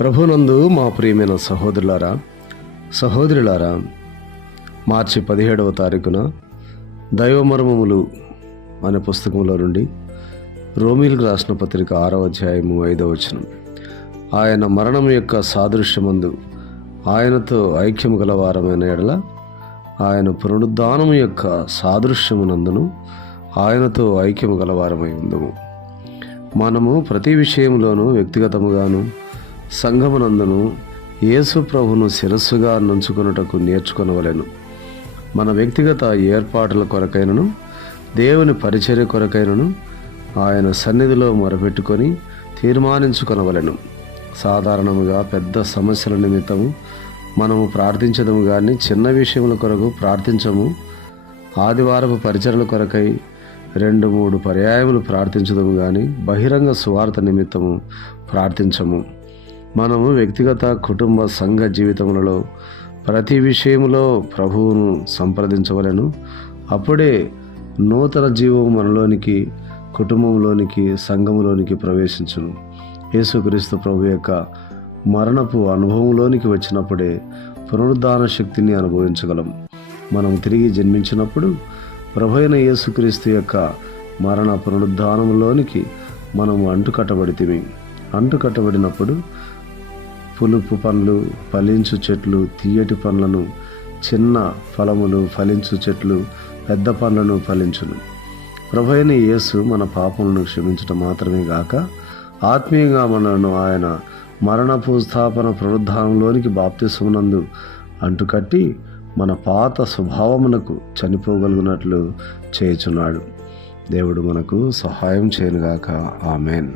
ప్రభునందు మా ప్రియమైన సహోదరులారా, మార్చి 17వ తారీఖున దైవమర్మములు అనే పుస్తకంలో నుండి రోమీలకు రాసిన పత్రిక 6వ అధ్యాయము 5వ వచనం. ఆయన మరణం యొక్క సాదృశ్యమందు ఆయనతో ఐక్యము గలవారమైన ఎడల ఆయన పునరుద్ధానము యొక్క సాదృశ్యమునందును ఆయనతో ఐక్యము గలవారమై ఉందము. మనము ప్రతి విషయంలోనూ వ్యక్తిగతముగాను సంఘమునందును యేసు ప్రభును శిరస్సుగా నుంచుకొనుటకు నేర్చుకొనవలెను. మన వ్యక్తిగత ఏర్పాట్ల కొరకైనను దేవుని పరిచర్య కొరకైనను ఆయన సన్నిధిలో మొరపెట్టుకొని తీర్మానించుకొనవలెను. సాధారణముగా పెద్ద సమస్యల నిమిత్తము మనము ప్రార్థించదము కానీ చిన్న విషయముల కొరకు ప్రార్థించము. ఆదివారపు పరిచర్యల కొరకై 2-3 పర్యాయములు ప్రార్థించదము కానీ బహిరంగ సువార్త నిమిత్తము ప్రార్థించము. మనము వ్యక్తిగత కుటుంబ సంఘ జీవితములలో ప్రతి విషయములో ప్రభువును సంప్రదించవలెను. అప్పుడే నూతన జీవము మనలోనికి, కుటుంబంలోనికి, సంఘములోనికి ప్రవేశించును. యేసుక్రీస్తు ప్రభు యొక్క మరణపు అనుభవంలోనికి వచ్చినప్పుడే పునరుద్ధాన శక్తిని అనుభవించగలం. మనం తిరిగి జన్మించినప్పుడు ప్రభు అయిన యేసుక్రీస్తు యొక్క మరణ పునరుద్ధానంలోనికి మనము అంటుకట్టబడినప్పుడు పులుపు పండ్లు ఫలించు చెట్లు, తీయటి పండ్లను, చిన్న ఫలములు ఫలించు చెట్లు పెద్ద పండ్లను ఫలించును. ప్రభు అయిన యేసు మన పాపములను క్షమించటం మాత్రమే గాక ఆత్మీయంగా మనలను ఆయన మరణపు స్థాపన పునరుద్ధానంలోనికి బాప్తిసమునందు అంటుకట్టి మన పాత స్వభావమునకు చనిపోగలుగునట్లు చేయుచున్నాడు. దేవుడు మనకు సహాయం చేయనుగాక. ఆమెన్.